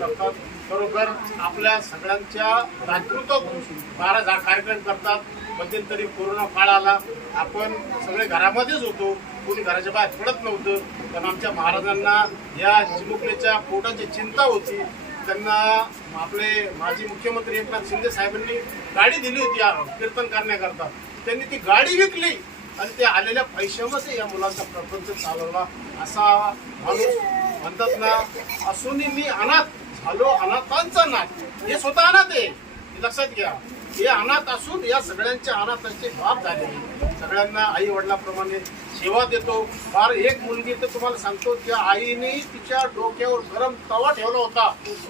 करतात. बरोबर आपल्या सगळ्यांच्या दातृत्वातून महाराज हा कार्यक्रम करतात. मध्यंतरी कोरोना काळ आला, आपण सगळे घरामध्येच होतो, कोणी घराच्या बाहेर पडत नव्हतं. कारण आमच्या महाराजांना या चिमुकल्याच्या पोटाची चिंता होती. त्यांना आपले माजी मुख्यमंत्री एकनाथ शिंदे साहेबांनी गाडी दिली होती कीर्तन करण्याकरता. त्यांनी ती गाडी विकली आणि ते आलेल्या पैशामध्ये या मुलाचा प्रपंच चालवला. असा माणूस म्हणतात ना, असूनही मी अनाथ झालो, अनाथांचा नाथ. हे स्वतः अनाथ आहे, हे लक्षात घ्या. हे अनाथ असून या सगळ्यांच्या अनाथांचे बाप झाले. सगळ्यांना आई वडिलाप्रमाणे सेवा देतो. फार एक मुलगी तर तुम्हाला सांगतो, त्या आईने तिच्या डोक्यावर गरम तवा ठेवला होता.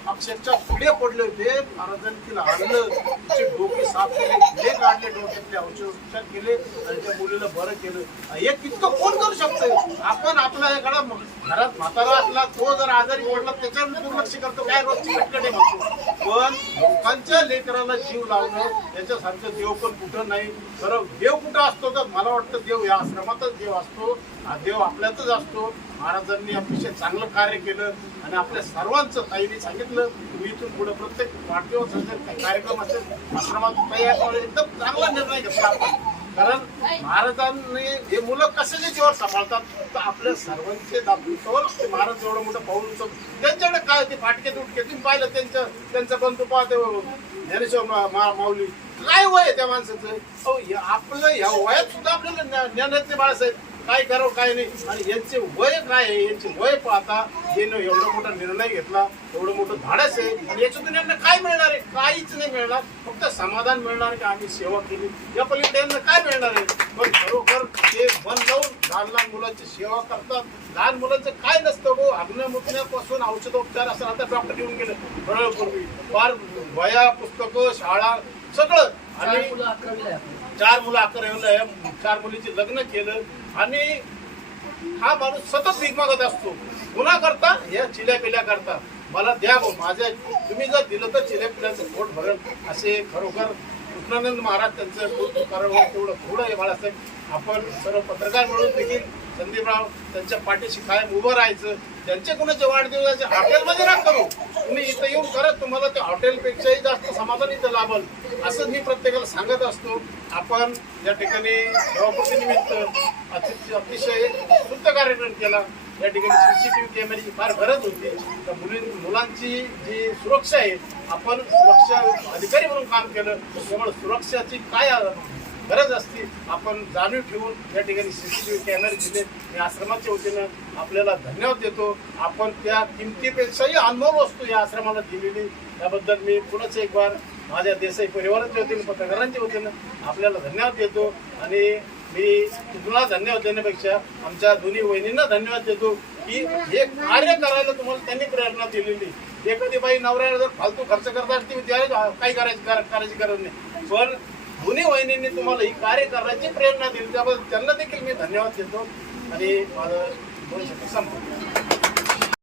अक्षरशः पुढे पडले होते. महाराजांनी तिला आणलं, तिचे डोके साफ केले, पुढे काढले, डोक्यातले औषधोपचार केले आणि त्या मुलीला बरं केलं. हे कितकं कोण करू शकतो? आपण आपल्या एखादा घरात म्हातारा असला, तो जर आजारी पडला त्याच्यावर दुर्लक्ष करतो, काय रोजची कटकटे म्हणतो. पण लोकांच्या लेकराला जीव लावणं याच्यासारखं देव पण कुठं नाही. खरं देव कुठं असतो तर मला वाटतं देव या आश्रमातच देव असतो. हा देव आपल्यातच असतो. महाराजांनी अतिशय चांगलं कार्य केलं आणि आपल्या सर्वांचं, ताईने सांगितलं, तुम्ही इथून पुढे प्रत्येक वाढदिवस असेल, कार्यक्रम असेल, आश्रमात तयार एकदम चांगला निर्णय घेतला आपण. कारण महाराजांनी हे मुलं कशाच्या जीवावर सांभाळतात तर आपल्या सर्वांचे दातृत्वावर ते महाराज एवढं मोठं पाऊल उचलतो. त्यांच्याकडे काय ते फाटके तुटके तुम्ही पाहिलं, त्यांचा बंधू पाहते ज्ञानेश्वर माऊली, काय वय आहे त्या माणसाचं. आपलं ह्या वयात सुद्धा आपल्याला ज्ञानाचे बाळासाहेब काय करावं काय नाही. आणि यांचे वय काय आहे, यांचे वय पाहता यानं एवढा मोठा निर्णय घेतला, एवढं मोठं धाडस आहे. आणि याच्यातून यांना काय मिळणार आहे? काहीच नाही मिळणार. फक्त समाधान मिळणार की आम्ही सेवा केली. या पलीकडे यांना काय मिळणार आहे? पण खरोखर ते मन लावून लहान लहान मुलांची सेवा करतात. लहान मुलांचं काय नसतं गो, अग्न मुतण्यापासून औषधोपचार असं. आता डॉक्टर येऊन गेलं बरोबर, फार वया, पुस्तकं, शाळा सगळं. आणि 4 मुलं 11 4 मुलीचे लग्न केलं. आणि हा माणूस सतत भीक मागत असतो. गुन्हा करता या चिल्या पिल्या करता. मला द्या गो, माझ्या तुम्ही जर दिलं तर चिल्या पिल्याचं पोट भरेल. असे खरोखर कृष्णानंद महाराज त्यांचं कौतुक करावं तेवढं थोडं आहे बाळासाहेब. आपण सर्व पत्रकार मिळून देखील संदीपराव त्यांच्या पाठीशी कायम उभं राहायचं. त्यांचे कोणाचे वाढदिवसाचे हॉटेलमध्ये ना करू, तुम्ही इथं येऊन करा, तुम्हाला त्या हॉटेलपेक्षाही जास्त समाधान इथं लाभल असं मी प्रत्येकाला सांगत असतो. आपण या ठिकाणी सभापतीनिमित्त अतिशय शुद्ध कार्यक्रम केला. या ठिकाणी CCTV कॅमेऱ्याची फार गरज होती. तर मुलांची जी सुरक्षा आहे, आपण सुरक्षा अधिकारी म्हणून काम केलं. त्यामुळे सुरक्षाची काय गरज असते आपण जाणीव ठेवून या ठिकाणी CCTV कॅमेरे दिले. मी आश्रमाच्या वतीनं आपल्याला धन्यवाद देतो. आपण त्या किमतीपेक्षाही अनमोल वस्तू या आश्रमाला दिलेली, त्याबद्दल मी पुन्हा एक बार माझ्या देसाई परिवाराच्या वतीनं, पत्रकारांच्या वतीनं आपल्याला धन्यवाद देतो. आणि मी तुम्हाला धन्यवाद देण्यापेक्षा आमच्या दोन्ही वहिनींना धन्यवाद देतो की हे कार्य करायला तुम्हाला त्यांनी प्रेरणा दिलेली. एखादी बाई नवऱ्याला जर फालतू खर्च करता असते काही करायची गरज नाही. पण दोन्ही वहिनींनी तुम्हाला ही कार्य करण्याची प्रेरणा दिली, त्याबद्दल त्यांना देखील मी धन्यवाद देतो. आणि माझं 2 शब्द संपतो.